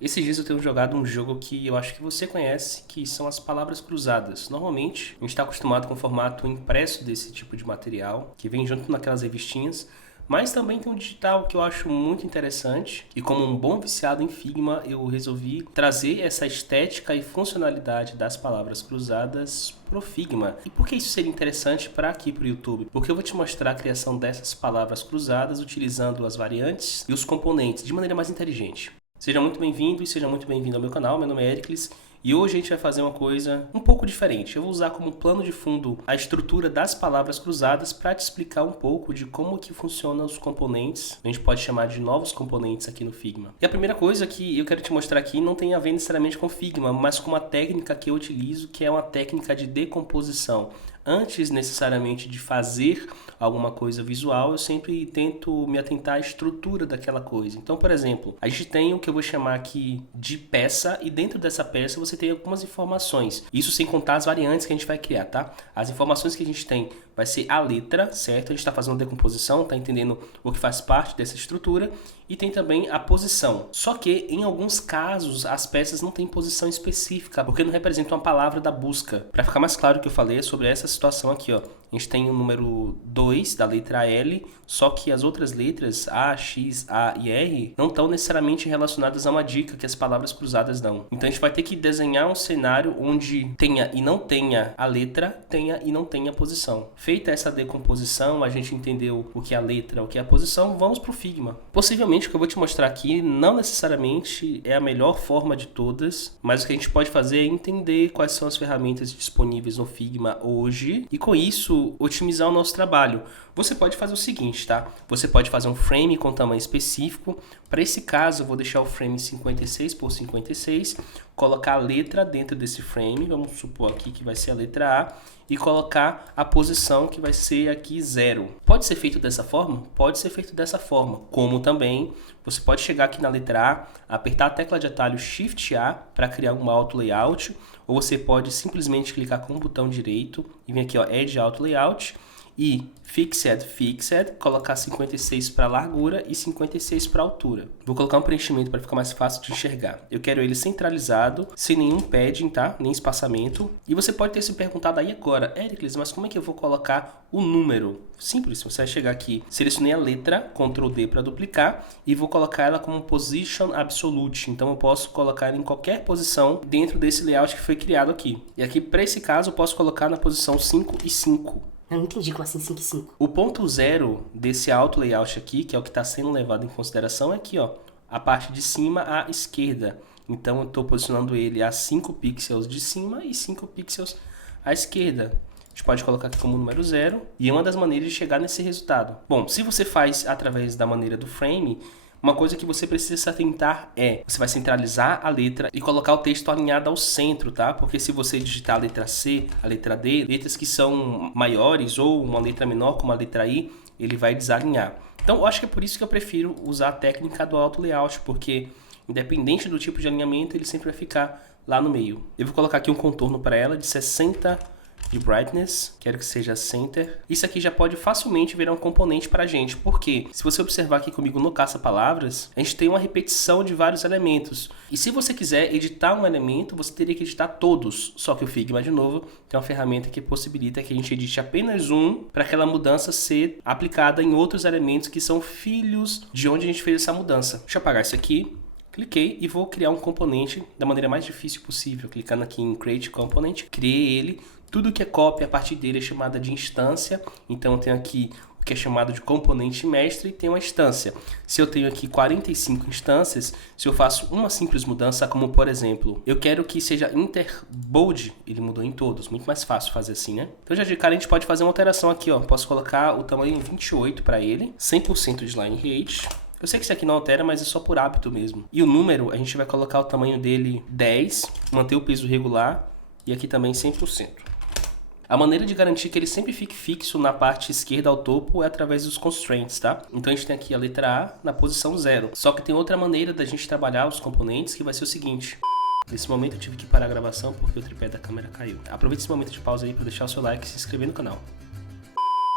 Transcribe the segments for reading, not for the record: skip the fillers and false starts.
Esses dias eu tenho jogado um jogo que eu acho que você conhece, que são as palavras cruzadas. Normalmente, a gente está acostumado com o formato impresso desse tipo de material, que vem junto naquelas revistinhas, mas também tem um digital que eu acho muito interessante. E como um bom viciado em Figma, eu resolvi trazer essa estética e funcionalidade das palavras cruzadas pro Figma. E por que isso seria interessante para aqui pro YouTube? Porque eu vou te mostrar a criação dessas palavras cruzadas utilizando as variantes e os componentes de maneira mais inteligente. Seja muito bem-vindo e seja muito bem-vindo ao meu canal. Meu nome é Ericles e hoje a gente vai fazer uma coisa um pouco diferente. Eu vou usar como plano de fundo a estrutura das palavras cruzadas para te explicar um pouco de como que funcionam os componentes. A gente pode chamar de novos componentes aqui no Figma. E a primeira coisa que eu quero te mostrar aqui não tem a ver necessariamente com Figma, mas com uma técnica que eu utilizo, que é uma técnica de decomposição. Antes necessariamente de fazer alguma coisa visual, eu sempre tento me atentar à estrutura daquela coisa. Então, por exemplo, a gente tem o que eu vou chamar aqui de peça, e dentro dessa peça você tem algumas informações. Isso sem contar as variantes que a gente vai criar, tá? As informações que a gente tem vai ser a letra, certo? A gente está fazendo decomposição, está entendendo o que faz parte dessa estrutura, e tem também a posição. Só que em alguns casos as peças não têm posição específica, porque não representam uma palavra da busca. Para ficar mais claro o que eu falei é sobre essa situação aqui, ó. A gente tem o número 2 da letra L, só que as outras letras A, X, A e R não estão necessariamente relacionadas a uma dica que as palavras cruzadas dão. Então a gente vai ter que desenhar um cenário onde tenha e não tenha a letra, tenha e não tenha a posição. Feita essa decomposição, a gente entendeu o que é a letra, o que é a posição, vamos para o Figma. Possivelmente o que eu vou te mostrar aqui não necessariamente é a melhor forma de todas, mas o que a gente pode fazer é entender quais são as ferramentas disponíveis no Figma hoje e com isso otimizar o nosso trabalho. Você pode fazer o seguinte, tá? Você pode fazer um frame com tamanho específico. Para esse caso, eu vou deixar o frame 56 por 56, colocar a letra dentro desse frame, vamos supor aqui que vai ser a letra A, e colocar a posição que vai ser aqui 0. Pode ser feito dessa forma? Pode ser feito dessa forma. Como também, você pode chegar aqui na letra A, apertar a tecla de atalho Shift A para criar um auto layout, ou você pode simplesmente clicar com o botão direito e vir aqui, ó, Edge Auto Layout, e Fixed, colocar 56 para largura e 56 para altura. Vou colocar um preenchimento para ficar mais fácil de enxergar. Eu quero ele centralizado, sem nenhum padding, tá? Nem espaçamento. E você pode ter se perguntado aí agora, Ericles, mas como é que eu vou colocar o número? Simples, você vai chegar aqui, selecionei a letra, Ctrl D para duplicar, e vou colocar ela como Position Absolute. Então eu posso colocar ela em qualquer posição dentro desse layout que foi criado aqui. E aqui, para esse caso, eu posso colocar na posição 5 e 5. Eu não entendi como assim 5 e 5. O ponto 0 desse auto layout aqui, que é o que está sendo levado em consideração, é aqui, ó, a parte de cima à esquerda. Então eu estou posicionando ele a 5 pixels de cima e 5 pixels à esquerda. A gente pode colocar aqui como número 0 e é uma das maneiras de chegar nesse resultado. Bom, se você faz através da maneira do frame, uma coisa que você precisa se atentar é, você vai centralizar a letra e colocar o texto alinhado ao centro, tá? Porque se você digitar a letra C, a letra D, letras que são maiores ou uma letra menor como a letra I, ele vai desalinhar. Então, eu acho que é por isso que eu prefiro usar a técnica do auto layout, porque independente do tipo de alinhamento, ele sempre vai ficar lá no meio. Eu vou colocar aqui um contorno para ela de 60 de brightness, quero que seja center. Isso aqui já pode facilmente virar um componente para a gente, porque se você observar aqui comigo no caça-palavras, a gente tem uma repetição de vários elementos. E se você quiser editar um elemento, você teria que editar todos. Só que o Figma, de novo, tem uma ferramenta que possibilita que a gente edite apenas um para aquela mudança ser aplicada em outros elementos que são filhos de onde a gente fez essa mudança. Deixa eu apagar isso aqui. Cliquei e vou criar um componente da maneira mais difícil possível. Clicando aqui em Create Component, criei ele. Tudo que é cópia a partir dele é chamada de instância. Então eu tenho aqui o que é chamado de componente mestre e tem uma instância. Se eu tenho aqui 45 instâncias, se eu faço uma simples mudança, como por exemplo, eu quero que seja interbold, ele mudou em todos, muito mais fácil fazer assim, né? Então já de cara a gente pode fazer uma alteração aqui, ó. Posso colocar o tamanho 28 para ele, 100% de line height. Eu sei que isso aqui não altera, mas é só por hábito mesmo. E o número, a gente vai colocar o tamanho dele 10, manter o peso regular e aqui também 100%. A maneira de garantir que ele sempre fique fixo na parte esquerda ao topo é através dos constraints, tá? Então a gente tem aqui a letra A na posição 0. Só que tem outra maneira da gente trabalhar os componentes que vai ser o seguinte. Nesse momento eu tive que parar a gravação porque o tripé da câmera caiu. Aproveite esse momento de pausa aí para deixar o seu like e se inscrever no canal.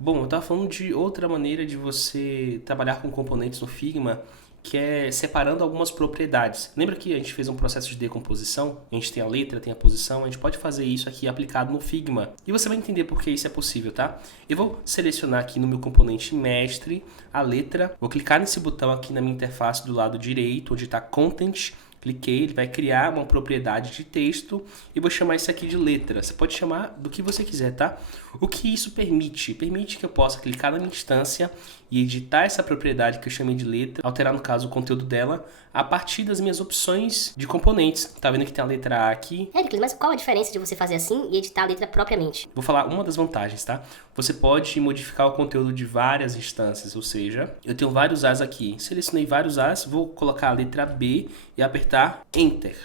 Bom, eu estava falando de outra maneira de você trabalhar com componentes no Figma, que é separando algumas propriedades. Lembra que a gente fez um processo de decomposição? A gente tem a letra, tem a posição, a gente pode fazer isso aqui aplicado no Figma. E você vai entender por que isso é possível, tá? Eu vou selecionar aqui no meu componente mestre a letra, vou clicar nesse botão aqui na minha interface do lado direito, onde está Content. Cliquei, ele vai criar uma propriedade de texto e vou chamar isso aqui de letra. Você pode chamar do que você quiser, tá? O que isso permite? Permite que eu possa clicar na minha instância e editar essa propriedade que eu chamei de letra, alterar, no caso, o conteúdo dela, a partir das minhas opções de componentes. Tá vendo que tem a letra A aqui? Eric, mas qual a diferença de você fazer assim e editar a letra propriamente? Vou falar uma das vantagens, tá? Você pode modificar o conteúdo de várias instâncias, ou seja, eu tenho vários As aqui. Selecionei vários As, vou colocar a letra B e apertar Enter.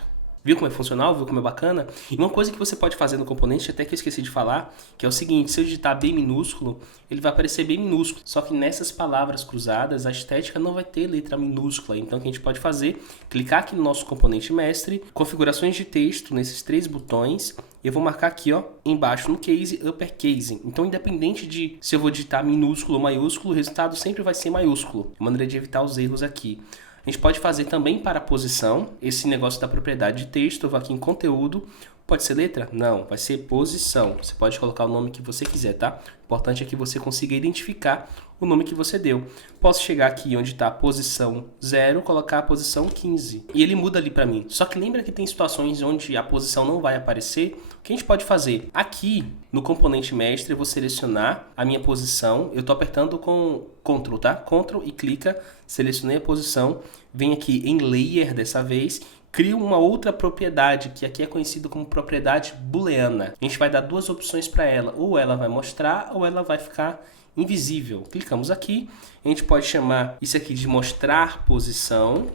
Viu como é funcional? Viu como é bacana? E uma coisa que você pode fazer no componente, até que eu esqueci de falar, que é o seguinte: se eu digitar B minúsculo, ele vai aparecer B minúsculo. Só que nessas palavras cruzadas, a estética não vai ter letra minúscula. Então o que a gente pode fazer? Clicar aqui no nosso componente mestre, configurações de texto, nesses 3 botões. Eu vou marcar aqui, ó, embaixo no case, uppercase. Então, independente de se eu vou digitar minúsculo ou maiúsculo, o resultado sempre vai ser maiúsculo. É uma maneira de evitar os erros aqui. A gente pode fazer também para a posição, esse negócio da propriedade de texto. Eu vou aqui em conteúdo, pode ser letra? Não, vai ser posição. Você pode colocar o nome que você quiser, tá? O importante é que você consiga identificar o nome que você deu. Posso chegar aqui onde está a posição 0, colocar a posição 15. E ele muda ali para mim. Só que lembra que tem situações onde a posição não vai aparecer? O que a gente pode fazer? Aqui no componente mestre eu vou selecionar a minha posição. Eu estou apertando com Ctrl, tá? Ctrl e clica, selecionei a posição. Vem aqui em Layer dessa vez. Crio uma outra propriedade, que aqui é conhecido como propriedade booleana. A gente vai dar 2 opções para ela. Ou ela vai mostrar, ou ela vai ficar invisível. Clicamos aqui. A gente pode chamar isso aqui de mostrar posição.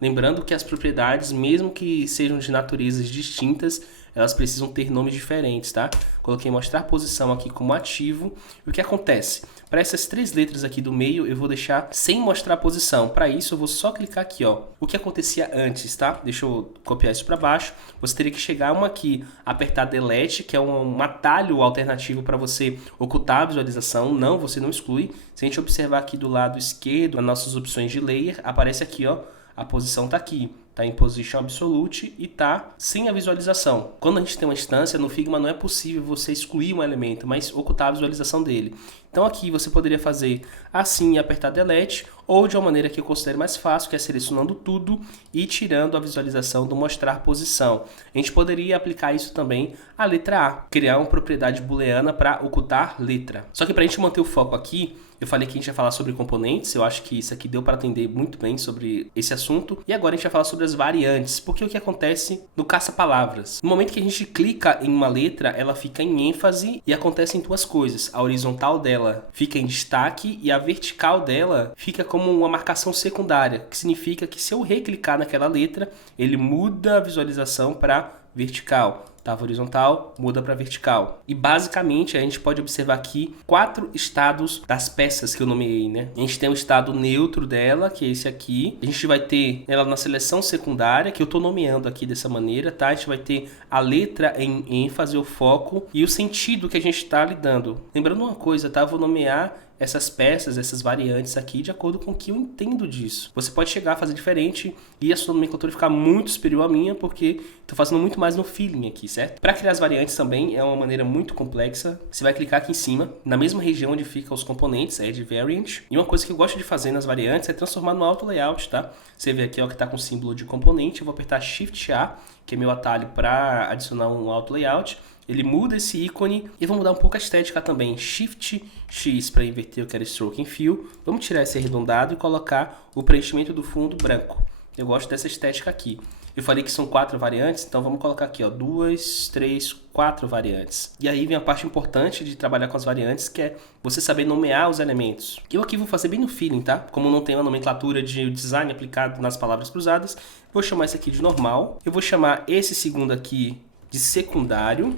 Lembrando que as propriedades, mesmo que sejam de naturezas distintas, elas precisam ter nomes diferentes, tá? Coloquei mostrar posição aqui como ativo. E o que acontece? Para essas 3 letras aqui do meio, eu vou deixar sem mostrar posição. Para isso, eu vou só clicar aqui, ó. O que acontecia antes, tá? Deixa eu copiar isso para baixo. Você teria que chegar uma aqui, apertar Delete, que é um atalho alternativo para você ocultar a visualização. Não, você não exclui. Se a gente observar aqui do lado esquerdo, as nossas opções de layer, aparece aqui, ó. A posição está aqui, está em Position Absolute e está sem a visualização. Quando a gente tem uma instância, no Figma não é possível você excluir um elemento, mas ocultar a visualização dele. Então aqui você poderia fazer assim e apertar Delete, ou de uma maneira que eu considero mais fácil, que é selecionando tudo e tirando a visualização do mostrar posição. A gente poderia aplicar isso também à letra A, criar uma propriedade booleana para ocultar letra. Só que para a gente manter o foco aqui, eu falei que a gente ia falar sobre componentes, eu acho que isso aqui deu para atender muito bem sobre esse assunto. E agora a gente vai falar sobre as variantes, porque o que acontece no caça-palavras? No momento que a gente clica em uma letra, ela fica em ênfase e acontecem 2 coisas. A horizontal dela fica em destaque e a vertical dela fica como uma marcação secundária, que significa que se eu reclicar naquela letra, ele muda a visualização para vertical. Estava horizontal, muda para vertical. E basicamente a gente pode observar aqui 4 estados das peças que eu nomeei, né? A gente tem o estado neutro dela, que é esse aqui. A gente vai ter ela na seleção secundária, que eu estou nomeando aqui dessa maneira, tá? A gente vai ter a letra em ênfase, o foco e o sentido que a gente está lidando. Lembrando uma coisa, tá? Eu vou nomear essas peças, essas variantes aqui, de acordo com o que eu entendo disso. Você pode chegar a fazer diferente e a sua nomenclatura ficar muito superior à minha, porque estou fazendo muito mais no feeling aqui, certo? Para criar as variantes também é uma maneira muito complexa. Você vai clicar aqui em cima, na mesma região onde ficam os componentes, Add Variant. E uma coisa que eu gosto de fazer nas variantes é transformar no Auto Layout, tá? Você vê aqui ó, que está com o símbolo de componente, eu vou apertar Shift A, que é meu atalho para adicionar um Auto Layout. Ele muda esse ícone e vou mudar um pouco a estética também. Shift X para inverter, eu quero Stroke em Fill. Vamos tirar esse arredondado e colocar o preenchimento do fundo branco. Eu gosto dessa estética aqui. Eu falei que são 4 variantes, então vamos colocar aqui, ó, 2, 3, 4 variantes. E aí vem a parte importante de trabalhar com as variantes, que é você saber nomear os elementos. Eu aqui vou fazer bem no feeling, tá? Como não tem uma nomenclatura de design aplicado nas palavras cruzadas, vou chamar esse aqui de normal. Eu vou chamar esse segundo aqui de secundário,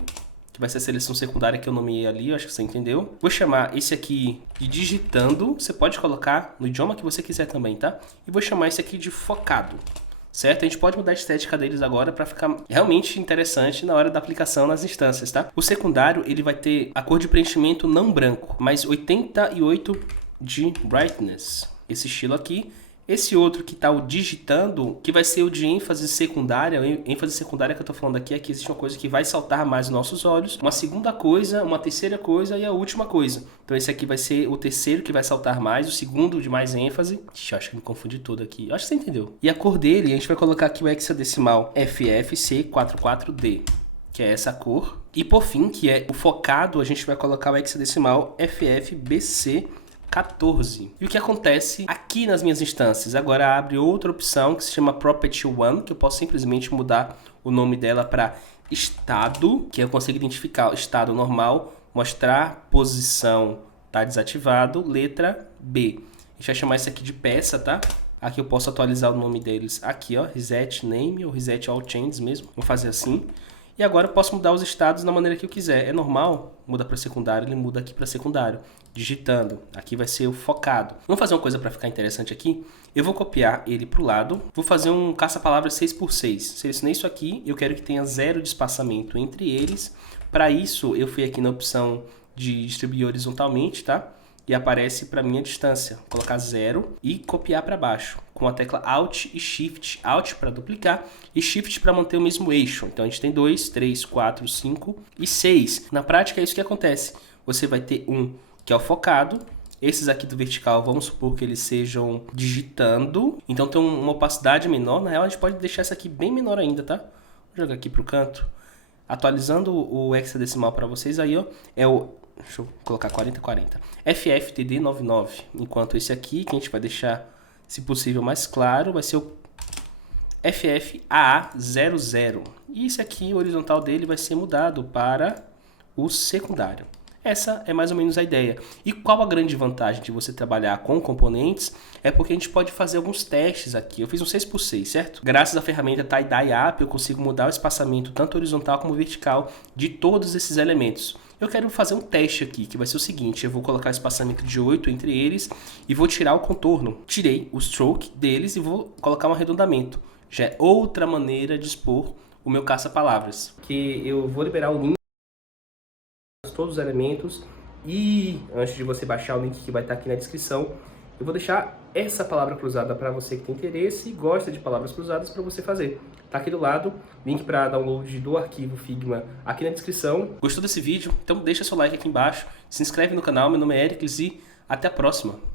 que vai ser a seleção secundária que eu nomeei ali, eu acho que você entendeu. Vou chamar esse aqui de digitando, você pode colocar no idioma que você quiser também, tá? E vou chamar esse aqui de focado, certo? A gente pode mudar a estética deles agora para ficar realmente interessante na hora da aplicação nas instâncias, tá? O secundário, ele vai ter a cor de preenchimento não branco, mas 88 de brightness. Esse estilo aqui Esse outro que está o digitando, que vai ser o de ênfase secundária. ênfase secundária que eu estou falando aqui é que existe uma coisa que vai saltar mais nos nossos olhos, uma segunda coisa, uma terceira coisa e a última coisa. Então esse aqui vai ser o terceiro que vai saltar mais, o segundo de mais ênfase. Ixi, eu acho que me confundi todo aqui. Eu acho que você entendeu. E a cor dele, a gente vai colocar aqui o hexadecimal FFC44D, que é essa cor. E por fim, que é o focado, a gente vai colocar o hexadecimal FFBC14. E o que acontece aqui nas minhas instâncias? Agora abre outra opção que se chama Property One, que eu posso simplesmente mudar o nome dela para estado, que eu consigo identificar o estado normal, mostrar posição, tá desativado, letra B. A gente vai chamar isso aqui de peça, tá? Aqui eu posso atualizar o nome deles aqui, ó, Reset Name ou Reset All Changes mesmo. Vou fazer assim. E agora eu posso mudar os estados da maneira que eu quiser. É normal, muda para secundário, ele muda aqui para secundário. Digitando, aqui vai ser o focado. Vamos fazer uma coisa para ficar interessante aqui. Eu vou copiar ele para o lado. Vou fazer um caça-palavras 6x6. Selecionei isso aqui, eu quero que tenha 0 de espaçamento entre eles. Para isso, eu fui aqui na opção de distribuir horizontalmente, tá? E aparece para mim a distância. Vou colocar 0 e copiar para baixo com a tecla Alt e Shift. Alt para duplicar e Shift para manter o mesmo eixo. Então a gente tem 2, 3, 4, 5 e 6. Na prática é isso que acontece. Você vai ter um que é o focado. Esses aqui do vertical, vamos supor que eles sejam digitando. Então tem uma opacidade menor. Na real a gente pode deixar essa aqui bem menor ainda, tá? Vou jogar aqui para o canto. Atualizando o hexadecimal para vocês aí, ó. É o... Deixa eu colocar 4040. FFTD99. Enquanto esse aqui, que a gente vai deixar, se possível, mais claro, vai ser o FFAA00. E esse aqui, o horizontal dele, vai ser mudado para o secundário. Essa é mais ou menos a ideia. E qual a grande vantagem de você trabalhar com componentes? É porque a gente pode fazer alguns testes aqui. Eu fiz um 6x6, certo? Graças à ferramenta Tie-Dye App, eu consigo mudar o espaçamento tanto horizontal como vertical de todos esses elementos. Eu quero fazer um teste aqui, que vai ser o seguinte. Eu vou colocar o espaçamento de 8 entre eles e vou tirar o contorno. Tirei o stroke deles e vou colocar um arredondamento. Já é outra maneira de expor o meu caça-palavras. Que eu vou liberar o link, todos os elementos, e antes de você baixar o link que vai estar aqui na descrição, eu vou deixar essa palavra cruzada para você que tem interesse e gosta de palavras cruzadas para você fazer. Tá aqui do lado, link para download do arquivo Figma aqui na descrição. Gostou desse vídeo? Então deixa seu like aqui embaixo, se inscreve no canal, meu nome é Ericles e até a próxima!